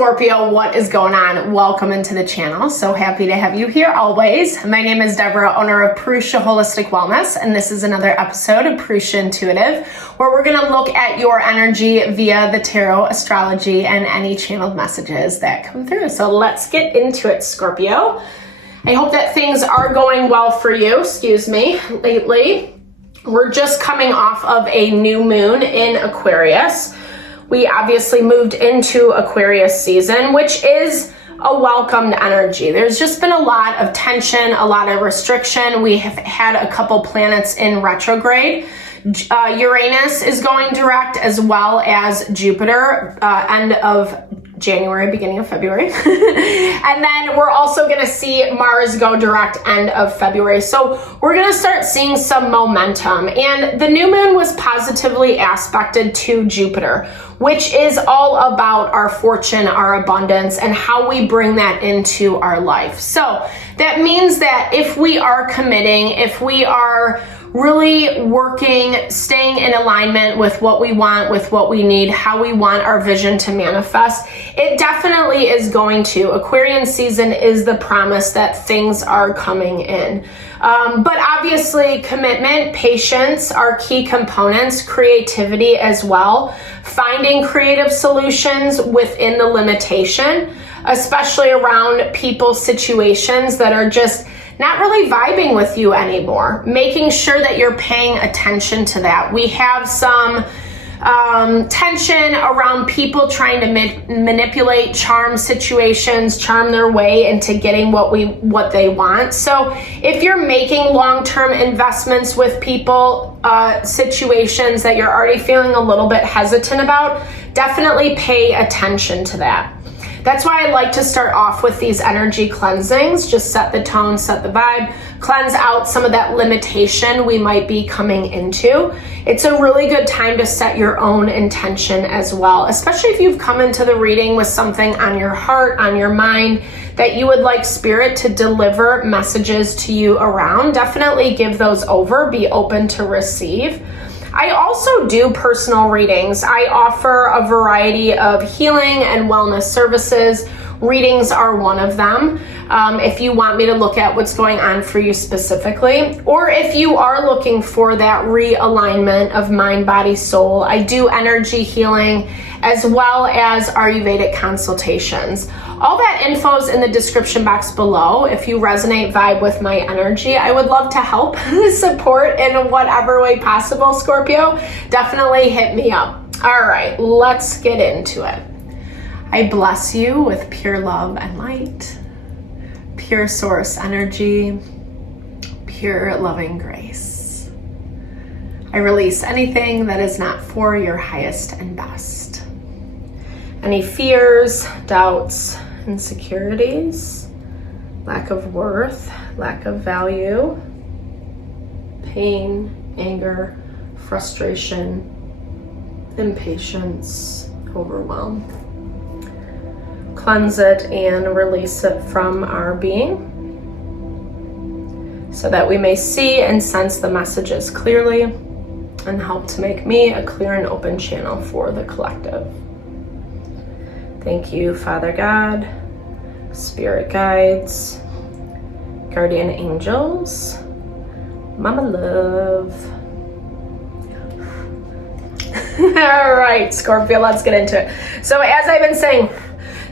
Scorpio, what is going on? Welcome into the channel. So happy to have you here always. My name is Deborah, owner of Purusha Holistic Wellness, and this is another episode of Purusha Intuitive, where we're going to look at your energy via the tarot, astrology, and any channeled messages that come through. So let's get into it, Scorpio. I hope that things are going well for you, lately. We're just coming off of a new moon in Aquarius. We obviously moved into Aquarius season, which is a welcomed energy. There's just been a lot of tension, a lot of restriction. We have had a couple planets in retrograde. Uranus is going direct, as well as Jupiter, end of January, beginning of February. And then we're also going to see Mars go direct end of February. So we're going to start seeing some momentum. And the new moon was positively aspected to Jupiter, which is all about our fortune, our abundance, and how we bring that into our life. So that means that if we are committing, if we are really working, staying in alignment with what we want, with what we need, how we want our vision to manifest, it definitely is going to. Aquarian season is the promise that things are coming in. But obviously commitment, patience are key components, creativity as well, finding creative solutions within the limitation, especially around people, situations that are just not really vibing with you anymore, making sure that you're paying attention to that. We have some tension around people trying to manipulate, charm situations, charm their way into getting what they want. So if you're making long-term investments with people, situations that you're already feeling a little bit hesitant about, definitely pay attention to that. That's why I like to start off with these energy cleansings. Just set the tone, set the vibe, cleanse out some of that limitation we might be coming into. It's a really good time to set your own intention as well, especially if you've come into the reading with something on your heart, on your mind, that you would like Spirit to deliver messages to you around. Definitely give those over, be open to receive. I also do personal readings. I offer a variety of healing and wellness services. Readings are one of them. If you want me to look at what's going on for you specifically, or if you are looking for that realignment of mind, body, soul, I do energy healing as well as Ayurvedic consultations. All that info is in the description box below. If you resonate, vibe with my energy, I would love to help, support in whatever way possible, Scorpio. Definitely hit me up. All right, let's get into it. I bless you with pure love and light, pure source energy, pure loving grace. I release anything that is not for your highest and best. Any fears, doubts, insecurities, lack of worth, lack of value, pain, anger, frustration, impatience, overwhelm. Cleanse it and release it from our being so that we may see and sense the messages clearly and help to make me a clear and open channel for the collective. Thank you, Father God, Spirit guides, guardian angels, Mama Love. All right, Scorpio, let's get into it. So as I've been saying,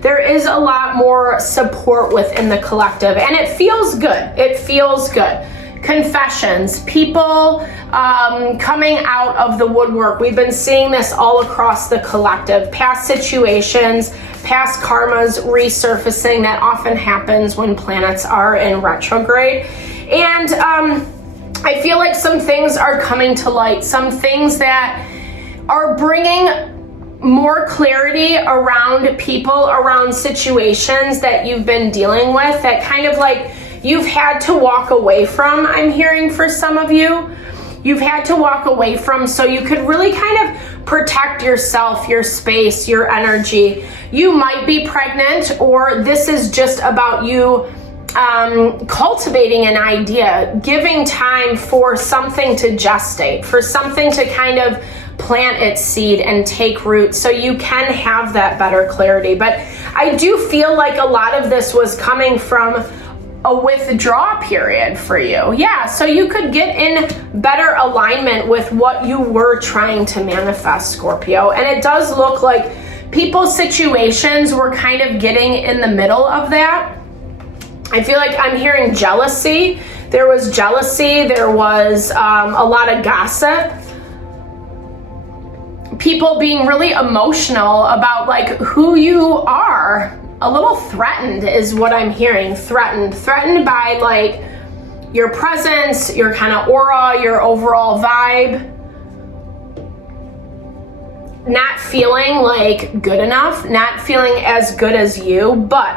there is a lot more support within the collective, and it feels good. It feels good. Confessions, people coming out of the woodwork. We've been seeing this all across the collective. Past situations, past karmas resurfacing. That often happens when planets are in retrograde. And I feel like some things are coming to light. Some things that are bringing more clarity around people, around situations that you've been dealing with, that kind of like you've had to walk away from. I'm hearing for some of you, you've had to walk away from so you could really kind of protect yourself, your space, your energy. You might be pregnant, or this is just about you cultivating an idea, giving time for something to gestate, for something to kind of plant its seed and take root so you can have that better clarity. But I do feel like a lot of this was coming from a withdrawal period for you. Yeah, so you could get in better alignment with what you were trying to manifest, Scorpio. And it does look like people's situations were kind of getting in the middle of that. I feel like I'm hearing jealousy. There was jealousy. There was a lot of gossip. People being really emotional about like who you are. A little threatened is what I'm hearing. Threatened by like your presence, your kind of aura, your overall vibe. Not feeling like good enough, not feeling as good as you, but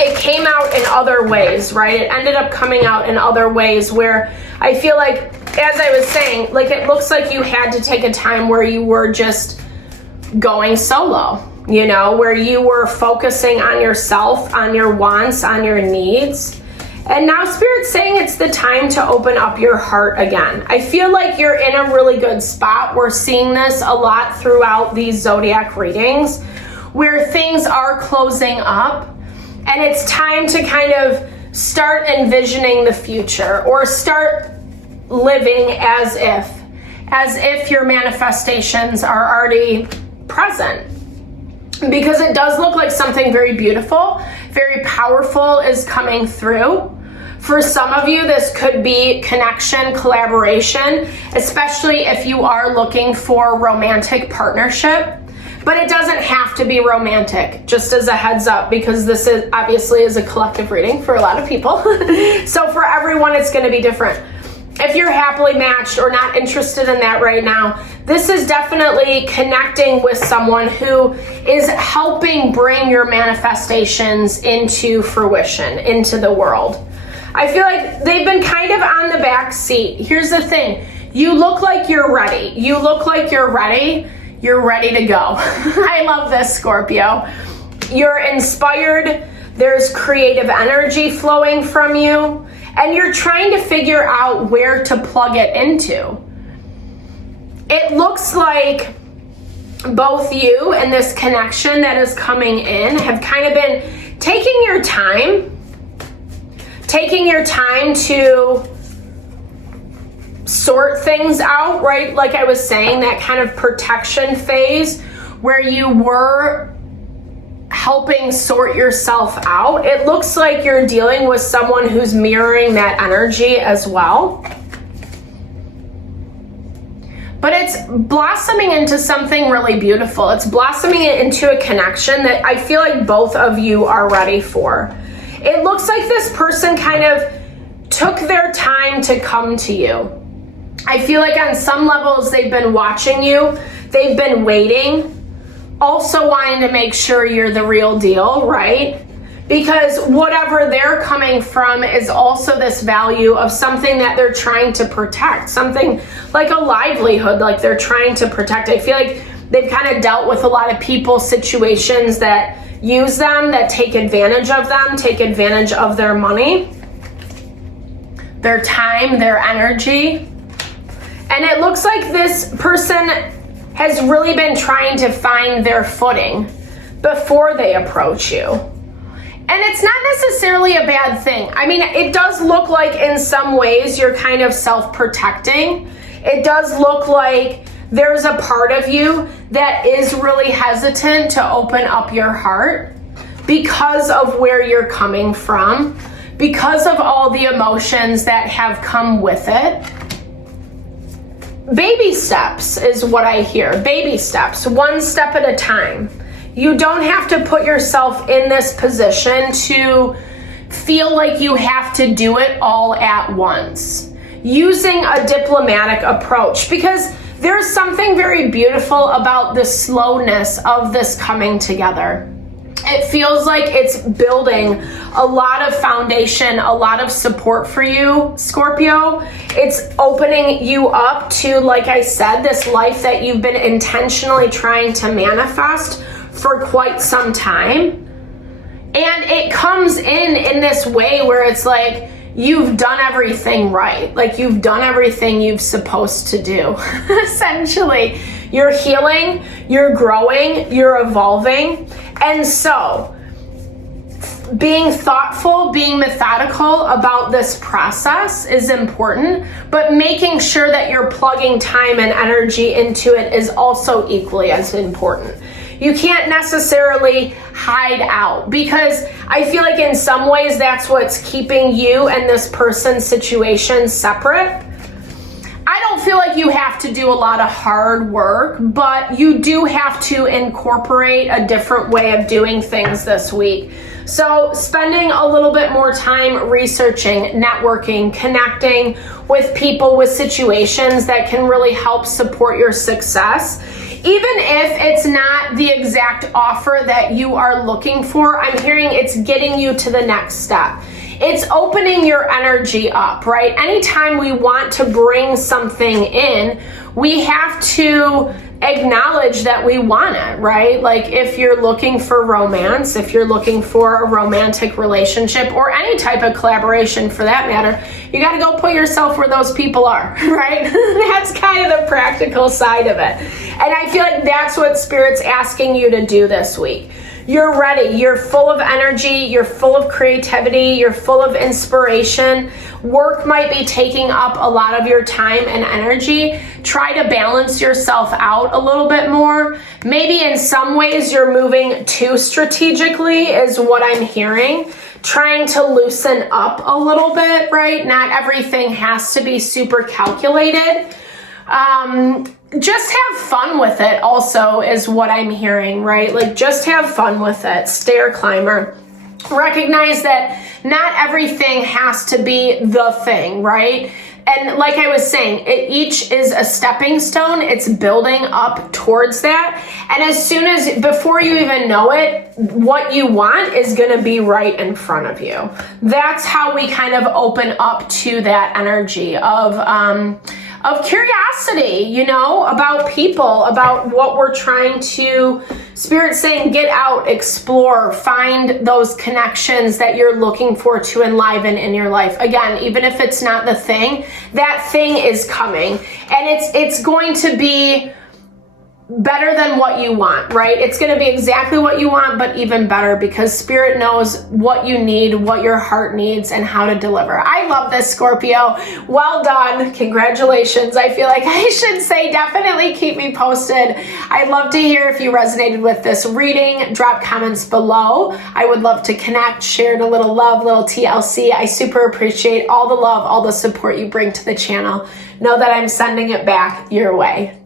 it came out in other ways, right? It ended up coming out in other ways where I feel like, as I was saying, like it looks like you had to take a time where you were just going solo, you know, where you were focusing on yourself, on your wants, on your needs. And now Spirit's saying it's the time to open up your heart again. I feel like you're in a really good spot. We're seeing this a lot throughout these zodiac readings where things are closing up and it's time to kind of start envisioning the future or start living as if your manifestations are already present. Because it does look like something very beautiful, very powerful is coming through. For some of you, this could be connection, collaboration, especially if you are looking for romantic partnership. But it doesn't have to be romantic, just as a heads up, because this is obviously is a collective reading for a lot of people. So for everyone, it's going to be different. If you're happily matched or not interested in that right now, this is definitely connecting with someone who is helping bring your manifestations into fruition, into the world. I feel like they've been kind of on the back seat. Here's the thing. You look like you're ready. You look like you're ready. You're ready to go. I love this, Scorpio. You're inspired. There's creative energy flowing from you. And you're trying to figure out where to plug it into. It looks like both you and this connection that is coming in have kind of been taking your time to sort things out, right? Like I was saying, that kind of protection phase where you were helping sort yourself out. It looks like you're dealing with someone who's mirroring that energy as well. But it's blossoming into something really beautiful. It's blossoming into a connection that I feel like both of you are ready for. It looks like this person kind of took their time to come to you. I feel like on some levels they've been watching you. They've been waiting. Also wanting to make sure you're the real deal, right? Because whatever they're coming from is also this value of something that they're trying to protect, something like a livelihood, like they're trying to protect. I feel like they've kind of dealt with a lot of people, situations that use them, that take advantage of them, take advantage of their money, their time, their energy. And it looks like this person has really been trying to find their footing before they approach you. And it's not necessarily a bad thing. I mean, it does look like in some ways you're kind of self-protecting. It does look like there's a part of you that is really hesitant to open up your heart because of where you're coming from, because of all the emotions that have come with it. Baby steps is what I hear. Baby steps, one step at a time. You don't have to put yourself in this position to feel like you have to do it all at once. Using a diplomatic approach, because there's something very beautiful about the slowness of this coming together. It feels like it's building a lot of foundation, a lot of support for you, Scorpio. It's opening you up to, like I said, this life that you've been intentionally trying to manifest for quite some time. And it comes in this way where it's like you've done everything right. Like you've done everything you've supposed to do. Essentially, you're healing, you're growing, you're evolving. And so being thoughtful, being methodical about this process is important, but making sure that you're plugging time and energy into it is also equally as important. You can't necessarily hide out, because I feel like in some ways that's what's keeping you and this person's situation separate. I don't feel like you have to do a lot of hard work, but you do have to incorporate a different way of doing things this week. So spending a little bit more time researching, networking, connecting with people with situations that can really help support your success. Even if it's not the exact offer that you are looking for, I'm hearing it's getting you to the next step. It's opening your energy up, right? Anytime we want to bring something in, we have to acknowledge that we want it, right? Like if you're looking for romance, if you're looking for a romantic relationship or any type of collaboration for that matter, you got to go put yourself where those people are, right? That's kind of the practical side of it. And I feel like that's what Spirit's asking you to do this week. You're ready. You're full of energy. You're full of creativity. You're full of inspiration. Work might be taking up a lot of your time and energy. Try to balance yourself out a little bit more. Maybe in some ways you're moving too strategically is what I'm hearing. Trying to loosen up a little bit, right? Not everything has to be super calculated. Just have fun with it also is what I'm hearing, right? Like just have fun with it. Stair climber. Recognize that not everything has to be the thing, right? And like I was saying, each is a stepping stone. It's building up towards that. And as soon as, before you even know it, what you want is going to be right in front of you. That's how we kind of open up to that energy of curiosity, you know, about people, about what we're trying to, Spirit's saying, get out, explore, find those connections that you're looking for to enliven in your life. Again, even if it's not the thing, that thing is coming, and it's going to be better than what you want, right? It's going to be exactly what you want, but even better, because Spirit knows what you need, what your heart needs, and how to deliver. I love this, Scorpio. Well done. Congratulations. I feel like I should say definitely keep me posted. I'd love to hear if you resonated with this reading. Drop comments below. I would love to connect, share a little love, little TLC. I super appreciate all the love, all the support you bring to the channel. Know that I'm sending it back your way.